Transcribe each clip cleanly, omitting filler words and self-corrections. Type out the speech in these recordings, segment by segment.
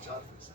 4%?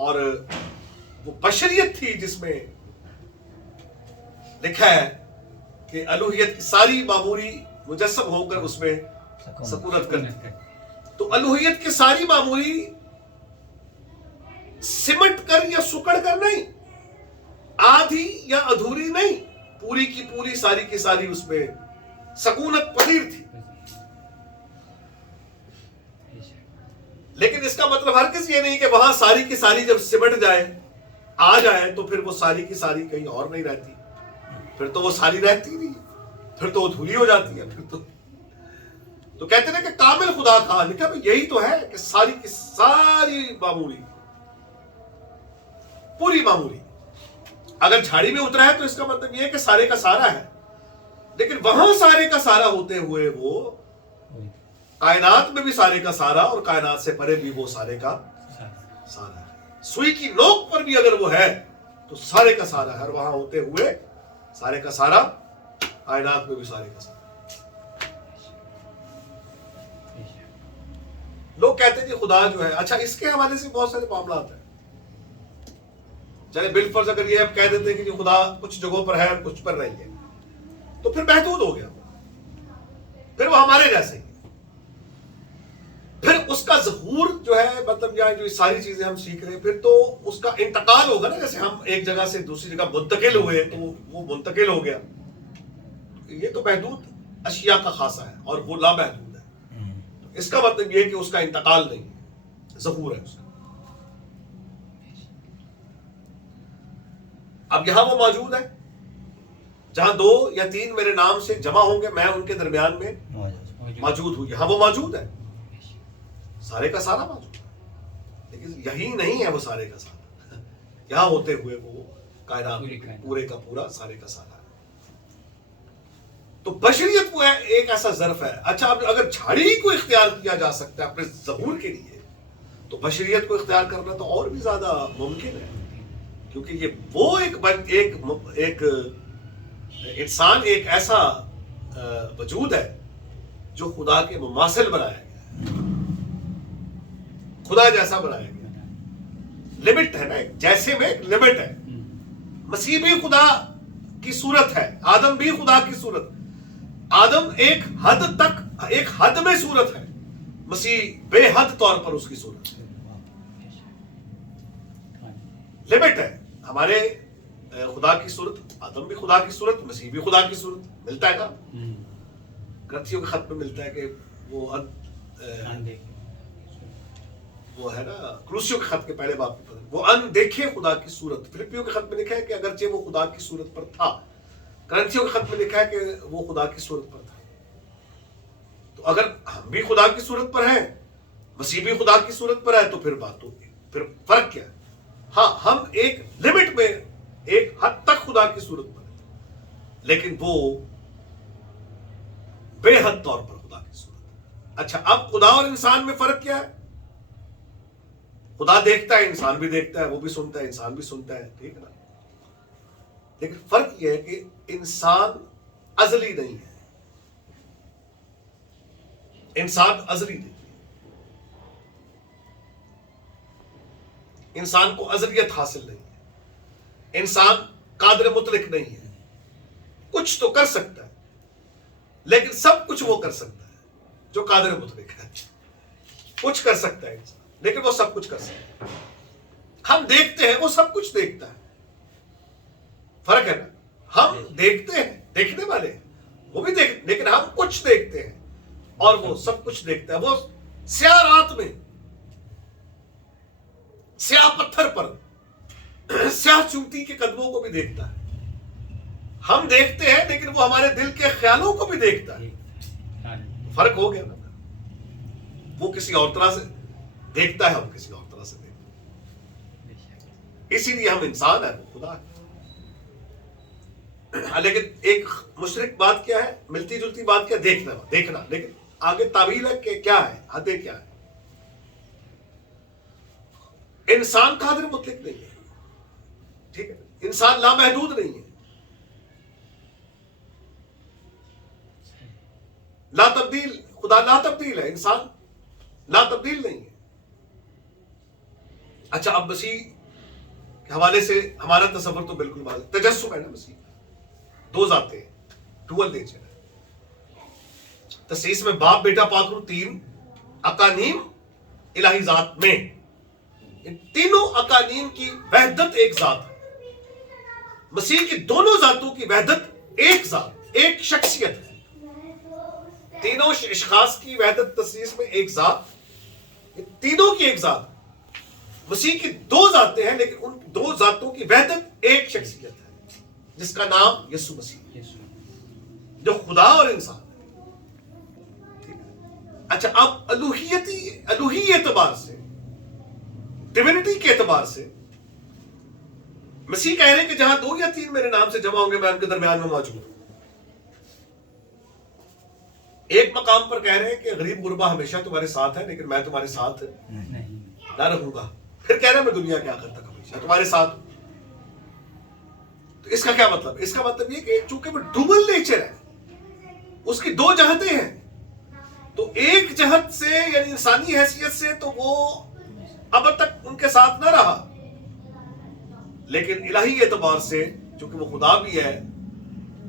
اور وہ بشریت تھی جس میں لکھا ہے کہ الوہیت کی ساری معموری مجسم ہو کر اس میں سکونت کرتی ہے. تو الوہیت کی ساری معموری سمٹ کر یا سکڑ کر نہیں، آدھی یا ادھوری نہیں، پوری کی پوری ساری کی ساری اس میں سکونت پذیر تھی. لیکن اس کا مطلب ہرگز یہ نہیں کہ وہاں ساری کی ساری جب سمٹ جائے آ جائے تو پھر وہ ساری کی ساری کہیں اور نہیں رہتی، پھر تو وہ ساری رہتی نہیں، پھر تو وہ دھولی ہو جاتی ہے. پھر تو کہتے ہیں کہ کامل خدا کہا، لکھا یہی تو ہے کہ ساری کی ساری معمولی، پوری معمولی اگر جھاڑی میں اترا ہے تو اس کا مطلب یہ ہے کہ سارے کا سارا ہے. لیکن وہاں سارے کا سارا ہوتے ہوئے وہ کائنات میں بھی سارے کا سارا اور کائنات سے پرے بھی وہ سارے کا سارا ہے. سوئی کی نوک پر بھی اگر وہ ہے تو سارے کا سارا ہے، اور وہاں ہوتے ہوئے سارے کا سارا کائنات میں بھی سارے کا سارا. لوگ کہتے ہیں کہ خدا جو ہے، اچھا اس کے حوالے سے بہت سارے معاملات ہیں. چلے بالفرض اگر یہ ہم کہہ دیتے ہیں کہ خدا کچھ جگہوں پر ہے اور کچھ پر نہیں ہے تو پھر محدود ہو گیا، پھر وہ ہمارے جیسے ہی. پھر اس کا ظہور جو ہے، مطلب یہاں جو ساری چیزیں ہم سیکھ رہے ہیں، پھر تو اس کا انتقال ہوگا نا. جیسے ہم ایک جگہ سے دوسری جگہ منتقل ہوئے تو وہ منتقل ہو گیا. یہ تو محدود اشیاء کا خاصہ ہے اور وہ لامحدود ہے. اس کا مطلب یہ کہ اس کا انتقال نہیں ہے، ظہور ہے اس کا. اب یہاں وہ موجود ہے جہاں 2 یا 3 میرے نام سے جمع ہوں گے میں ان کے درمیان میں موجود ہوں. یہاں وہ موجود ہے، سارے کا سارا موجود ہے. لیکن یہی نہیں ہے وہ سارے کا سارا، یہاں ہوتے ہوئے وہ کائنات پورے کا پورا سارے کا سارا ہے. تو بشریت وہ ہے ایک ایسا ظرف ہے. اچھا اب اگر جھاڑی کو اختیار کیا جا سکتا ہے اپنے ظہور کے لیے تو بشریت کو اختیار کرنا تو اور بھی زیادہ ممکن ہے، کیونکہ یہ وہ ایک انسان ایک ایسا وجود ہے جو خدا کے مماثل بنایا گیا، خدا جیسا بنایا گیا. لمٹ ہے نا، جیسے میں ایک لمٹ ہے. مسیح بھی خدا کی صورت ہے، آدم بھی خدا کی صورت. آدم ایک حد تک ایک حد میں صورت ہے، مسیح بے حد طور پر اس کی صورت ہے. لمٹ ہے. ہمارے خدا کی صورت، آدم بھی خدا کی صورت، مسیح بھی خدا کی صورت. ملتا ہے نا، کرنتھیوں کے خط میں ملتا ہے کہ وہ ہے نا کلوسیوں کے خط کے پہلے باب میں وہ ان دیکھے خدا کی صورت. فلپیوں کے خط میں لکھا ہے کہ اگرچہ وہ خدا کی صورت پر تھا. کرنتھیوں کے خط میں لکھا ہے کہ وہ خدا کی صورت پر تھا. تو اگر ہم بھی خدا کی صورت پر ہیں، مسیح بھی خدا کی صورت پر ہے، تو پھر بات ہوگی. پھر فرق کیا ہے؟ ہاں ہم ایک لمٹ میں ایک حد تک خدا کی صورت پر ہے، لیکن وہ بے حد طور پر خدا کی صورت ہے. اچھا اب خدا اور انسان میں فرق کیا ہے؟ خدا دیکھتا ہے، انسان بھی دیکھتا ہے، وہ بھی سنتا ہے، انسان بھی سنتا ہے، ٹھیک ہے نا. لیکن فرق یہ ہے کہ انسان ازلی نہیں ہے، انسان ازلی نہیں ہے. انسان کو ازلیت حاصل نہیں ہے. انسان قادر مطلق نہیں ہے. کچھ تو کر سکتا ہے، لیکن سب کچھ وہ کر سکتا ہے جو قادر مطلق ہے. کچھ کر سکتا ہے انسان، لیکن وہ سب کچھ کر سکتا ہے. ہم دیکھتے ہیں، وہ سب کچھ دیکھتا ہے. فرق ہے نا. ہم دیکھتے ہیں، دیکھنے والے ہیں، وہ بھی دیکھ، لیکن ہم کچھ دیکھتے ہیں اور وہ سب کچھ دیکھتا ہے. وہ سیاہ رات میں سیاہ پتھر پر سیاہ چونٹی کے قدموں کو بھی دیکھتا ہے. ہم دیکھتے ہیں لیکن وہ ہمارے دل کے خیالوں کو بھی دیکھتا ہے. فرق ہو گیا نا. وہ کسی اور طرح سے دیکھتا ہے، ہم کسی اور طرح سے دیکھتے ہیں. اسی لیے ہم انسان ہیں، وہ خدا ہے. لیکن ایک مشرک بات کیا ہے، ملتی جلتی بات کیا، دیکھنا. لیکن آگے تعویل ہے کہ کیا ہے، حدیں کیا ہے. انسان قادر مطلق نہیں ہے، ٹھیک ہے. انسان لامحدود نہیں ہے، لا تبدیل. خدا لا تبدیل ہے، انسان لا تبدیل نہیں ہے. اچھا اب مسیح کے حوالے سے ہمارا تصور تو بالکل واضح. تجسم ہے نا مسیح, دو ذاتیں ہیں, ڈوئل نیچر ہے. تثلیث میں باپ بیٹا پاک روح تین اقانیم الہی ذات میں, ان تینوں اقانیم کی وحدت ایک ذات ہے. مسیح کی دونوں ذاتوں کی وحدت ایک ذات, ایک شخصیت ہے. تینوں اشخاص کی وحدت تثلیث میں ایک ذات, تینوں کی ایک ذات. مسیح کی دو ذاتیں ہیں لیکن ان دو ذاتوں کی وحدت ایک شخصیت ہے جس کا نام یسوع مسیح, جو خدا اور انسان ہے. اچھا, اب الوہی اعتبار سے, ڈیوینٹی کے اعتبار سے مسیح کہہ رہے ہیں کہ جہاں دو یا تین میرے نام سے جمع ہوں گے میں ان کے درمیان میں موجود ہوں. ایک مقام پر کہہ رہے ہیں کہ غریب غربا ہمیشہ تمہارے ساتھ ہے لیکن میں تمہارے ساتھ نہ رہوں گا. پھر کہہ رہے ہیں میں دنیا کے آخر تک ہمیشہ تمہارے ساتھ ہوں. تو اس کا کیا مطلب؟ اس کا مطلب یہ کہ چونکہ وہ ڈوبل نیچر ہے, اس کی دو جہتیں ہیں, تو ایک جہت سے یعنی انسانی حیثیت سے تو وہ اب تک ان کے ساتھ نہ رہا, لیکن الہی اعتبار سے چونکہ وہ خدا بھی ہے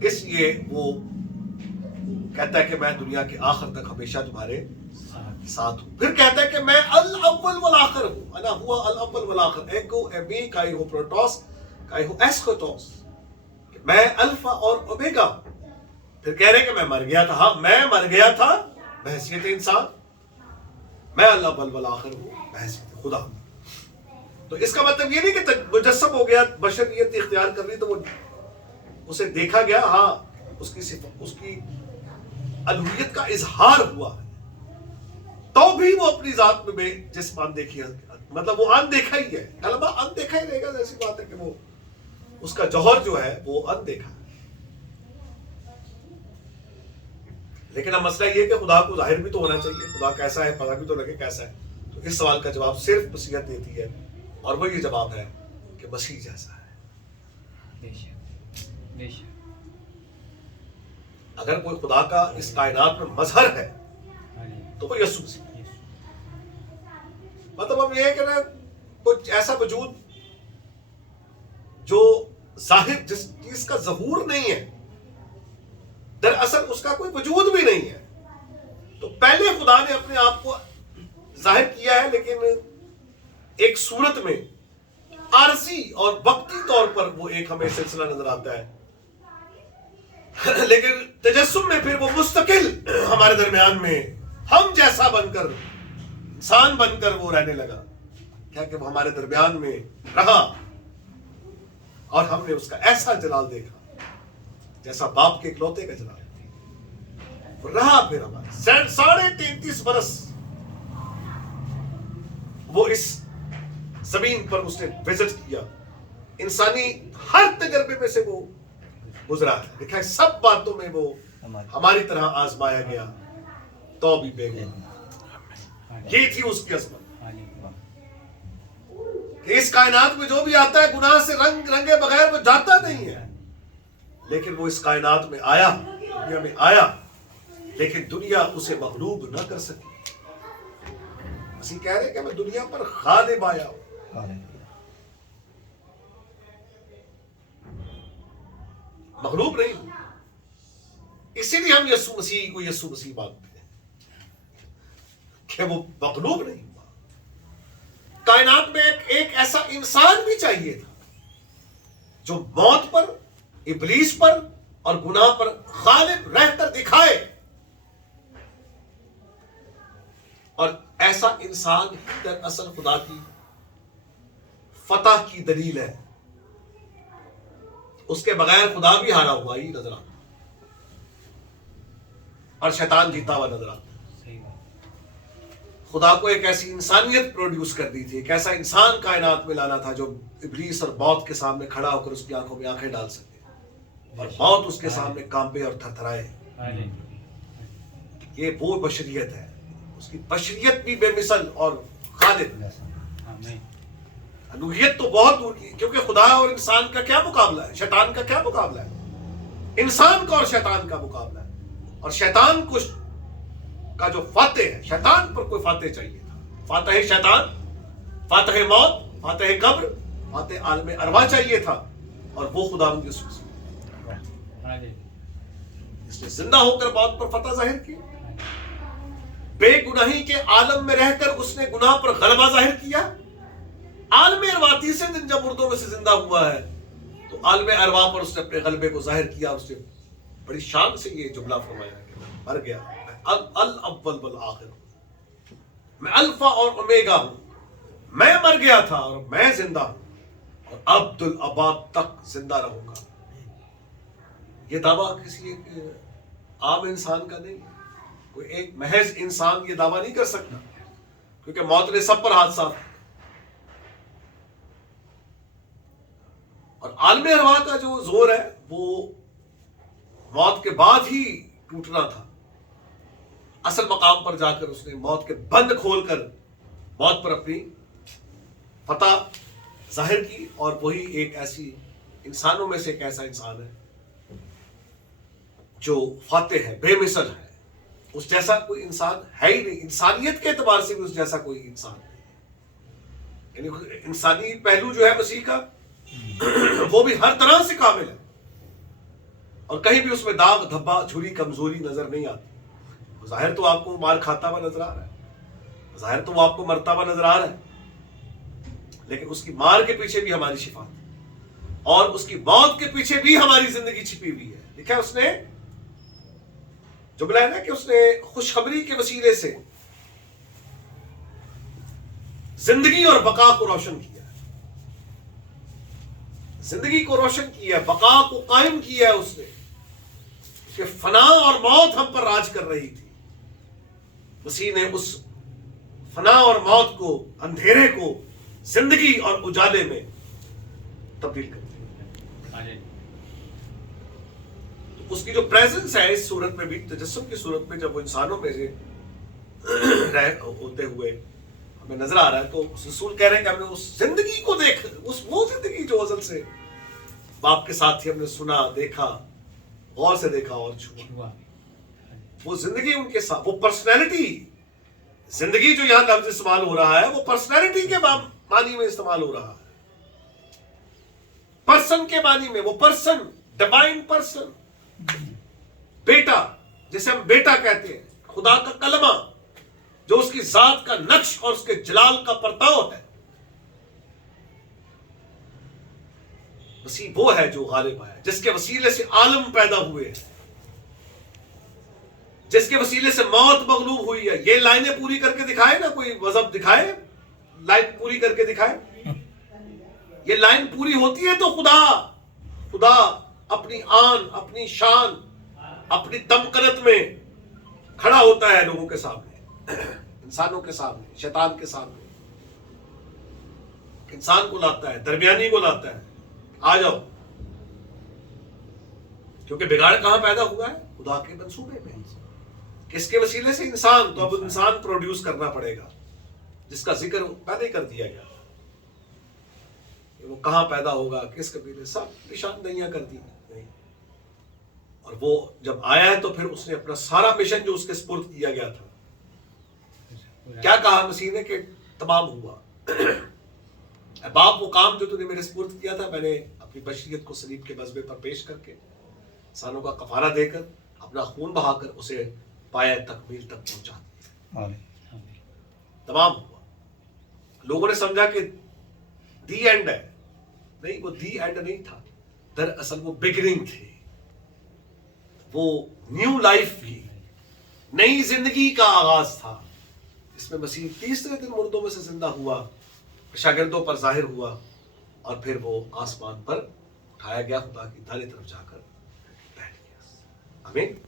اس لیے وہ کہتا ہے کہ میں دنیا کے آخر تک ہمیشہ تمہارے ساتھ ہوں. پھر کہتا ہے کہ میں الاول والآخر ہوں, انا ہوا الاول والآخر, ایکو ایمی کائی ہو پروٹوس کائی ہو ایسکوٹوس, میں الفا اور اومیگا. پھر کہہ رہے ہیں کہ میں مر گیا تھا, ہاں میں مر گیا تھا بحیثیت انسان, میں الاول والآخر ہوں بحیثیت خدا. تو اس کا مطلب یہ نہیں کہ مجسم ہو گیا, بشریت اختیار کر لی تو وہ اسے دیکھا گیا, ہاں اس کی الوہیت کا اظہار ہوا ہے, تو بھی وہ اپنی ذات میں بے جسم اندیکھی, مطلب وہ اندیکھا ہی ہے. کلمہ اندیکھا ہی رہے گا, ایسی بات ہے کہ وہ اس کا جوہر جو ہے وہ اندیکھا ہے. لیکن اب مسئلہ یہ کہ خدا کو ظاہر بھی تو ہونا چاہیے, خدا کیسا ہے پتہ بھی تو لگے کیسا ہے. تو اس سوال کا جواب صرف مسیحیت دیتی ہے, اور وہ یہ جواب ہے کہ مسیح جیسا ہے. اگر کوئی خدا کا اس کائنات میں مظہر ہے تو وہ یسوع مسیح. مطلب اب یہ ہے کہ نا کچھ ایسا وجود جو ظاہر جس چیز کا ظہور نہیں ہے, دراصل اس کا کوئی وجود بھی نہیں ہے. تو پہلے خدا نے اپنے آپ کو ظاہر کیا ہے لیکن ایک صورت میں عارضی اور وقتی طور پر وہ ایک ہمیں سلسلہ نظر آتا ہے, لیکن تجسم میں پھر وہ مستقل ہمارے درمیان میں ہم جیسا بن کر, انسان بن کر وہ رہنے لگا. کیا کہ وہ ہمارے درمیان میں رہا اور ہم نے اس کا ایسا جلال دیکھا جیسا باپ کے اکلوتے کا جلال. وہ رہا پھر ہمارے 33.5 برس وہ اس زمین پر اس نے وزٹ کیا. انسانی ہر تجربے میں سے وہ گزرا ہے, دیکھا ہے سب باتوں میں وہ ہماری طرح آزمایا گیا تو بھی بے گناہ. یہ تھی اس کی عظمت کہ اس کائنات میں جو بھی آتا ہے گناہ سے رنگے بغیر وہ جاتا نہیں ہے, لیکن وہ اس کائنات میں آیا, دنیا میں آیا, لیکن دنیا اسے مغلوب نہ کر سکی. مسیح کہہ رہے کہ میں دنیا پر غالب آیا ہوں, مغلوب نہیں ہوں. اسی لیے ہم یسوع مسیح کو یسوع مسیح مانتے ہیں کہ وہ مغلوب نہیں ہوا. کائنات میں ایک ایسا انسان بھی چاہیے تھا جو موت پر, ابلیس پر اور گناہ پر غالب رہ کر دکھائے, اور ایسا انسان ہی دراصل خدا کی فتح کی دلیل ہے. اس کے بغیر خدا بھی ہارا ہوا ہی نظر آتا اور شیطان جیتا ہوا نظر آتا. خدا کو ایک ایسی انسانیت پروڈیوس کر دی تھی, ایک ایسا انسان کائنات میں لانا تھا جو ابلیس اور موت کے سامنے کھڑا ہو کر اس کی آنکھوں میں آنکھیں ڈال سکے اور موت اس کے سامنے کانپے اور تھرتھرائے. یہ وہ بشریت ہے, اس کی بشریت بھی بے مثل اور خالد. الوہیت تو بہت دور کی, کیونکہ خدا اور انسان کا کیا مقابلہ ہے, شیطان کا کیا مقابلہ ہے, انسان کا اور شیطان کا مقابلہ ہے. اور شیطان کا جو فاتح ہے, شیطان پر کوئی فاتح چاہیے تھا. فاتح شیطان, فاتح موت, فاتح قبر, فاتح عالم ارواح چاہیے تھا اور وہ خداوند یسوع مسیح، اس نے زندہ ہو کر موت پر فتح ظاہر کی، بے گناہی کے عالم میں رہ کر اس نے گناہ پر غلبہ ظاہر کیا۔ عالم ارواح تیسرے دن جب مردوں میں سے زندہ ہوا ہے تو عالم ارواح پر اس نے اپنے غلبے کو ظاہر کیا۔ اس نے بڑی شان سے یہ جملہ فرمایا کہ میں مر گیا، میں الاول والآخر ہوں، میں الفا اور اومیگا ہوں، میں مر گیا تھا اور میں زندہ ہوں اور عبد الآباد تک زندہ رہوں گا۔ یہ دعویٰ کسی ایک عام انسان کا نہیں، کوئی ایک محض انسان یہ دعویٰ نہیں کر سکتا، کیونکہ موت نے سب پر ہاتھ صاف کیا۔ اور عالم ارواح کا جو زور ہے وہ موت کے بعد ہی ٹوٹنا تھا۔ اصل مقام پر جا کر اس نے موت کے بند کھول کر موت پر اپنی فتح ظاہر کی، اور وہی ایک ایسی انسانوں میں سے ایک ایسا انسان ہے جو فاتح ہے، بے مثل ہے۔ اس جیسا کوئی انسان ہے ہی نہیں، انسانیت کے اعتبار سے بھی اس جیسا کوئی انسان نہیں، یعنی انسانی پہلو جو ہے مسیح کا وہ بھی ہر طرح سے کامل ہے، اور کہیں بھی اس میں داغ دھبا جھری کمزوری نظر نہیں آتی۔ ظاہر تو آپ کو مار کھاتا ہوا نظر آ رہا ہے، ظاہر تو وہ آپ کو مرتا ہوا نظر آ رہا ہے، لیکن اس کی مار کے پیچھے بھی ہماری شفا ہے، اور اس کی موت کے پیچھے بھی ہماری زندگی چھپی ہوئی ہے۔ لکھا اس نے جملہ ہے نا کہ اس نے خوشخبری کے وسیلے سے زندگی اور بقا کو روشن کیا، زندگی کو روشن کیا، بقا کو قائم کیا ہے اس نے، کہ فنا اور موت ہم پر راج کر رہی تھی، مسیح نے اس فنا اور موت کو، اندھیرے کو زندگی اور اجالے میں تبدیل کر دیا۔ تو اس کی جو پریزنس ہے اس صورت میں بھی، تجسم کی صورت میں، جب وہ انسانوں میں سے ہوتے ہوئے ہمیں نظر آ رہا ہے، تو رسول کہہ رہے ہیں کہ ہم نے اس زندگی کو دیکھ، وہ زندگی جو ازل سے باپ کے ساتھ ہی ہم نے سنا، دیکھا، غور سے دیکھا اور چھوا، وہ زندگی ان کے ساتھ، وہ پرسنالٹی، زندگی جو یہاں لفظ استعمال ہو رہا ہے وہ پرسنالٹی کے معنی میں استعمال ہو رہا ہے، پرسن کے معنی میں، وہ پرسن، ڈیوائن پرسن، بیٹا جسے ہم بیٹا کہتے ہیں، خدا کا کلمہ جو اس کی ذات کا نقش اور اس کے جلال کا پرتاؤ ہے، مسیح وہ ہے جو غالب آیا، جس کے وسیلے سے عالم پیدا ہوئے ہیں، جس کے وسیلے سے موت مغلوب ہوئی ہے۔ یہ لائنیں پوری کر کے دکھائے نا، کوئی مذہب دکھائے، لائن پوری کر کے دکھائے، یہ لائن پوری ہوتی ہے تو خدا اپنی آن، اپنی شان، اپنی تمکنت میں کھڑا ہوتا ہے لوگوں کے سامنے، انسانوں کے سامنے، شیطان کے سامنے، انسان کو لاتا ہے، درمیانی کو لاتا ہے، آ جاؤ، کیونکہ بگاڑ کہاں پیدا ہوا ہے؟ خدا کے منصوبے میں۔ کس کے وسیلے سے؟ انسان۔ تو اب انسان پروڈیوس کرنا پڑے گا، جس کا ذکر پہلے کر دیا گیا، وہ کہاں پیدا ہوگا، کس قبیلے، سب نشاندہیاں کر دی گئی، اور وہ جب آیا ہے تو پھر اس نے اپنا سارا مشن جو اس کے سپرد کیا گیا تھا، کیا کہا مسیح نے کہ تمام ہوا۔ اے باپ، وہ کام جو تو نے میرے سپرد کیا تھا، میں نے اپنی بشریت کو صلیب کے مذبح پر پیش کر کے، انسانوں کا کفارہ دے کر، اپنا خون بہا کر اسے پایہ تکمیل تک پہنچا دیا، تمام ہوا۔ لوگوں نے سمجھا کہ دی اینڈ ہے، نہیں، وہ دی اینڈ نہیں تھا، دراصل وہ بگننگ تھی، وہ نیو لائف کی، نئی زندگی کا آغاز تھا، اس میں مسیح تیسرے دن مردوں میں سے زندہ ہوا، شاگردوں پر ظاہر ہوا، اور پھر وہ آسمان پر اٹھایا گیا، خدا کی دائیں طرف جا کر بیٹھ گیا۔ آمین۔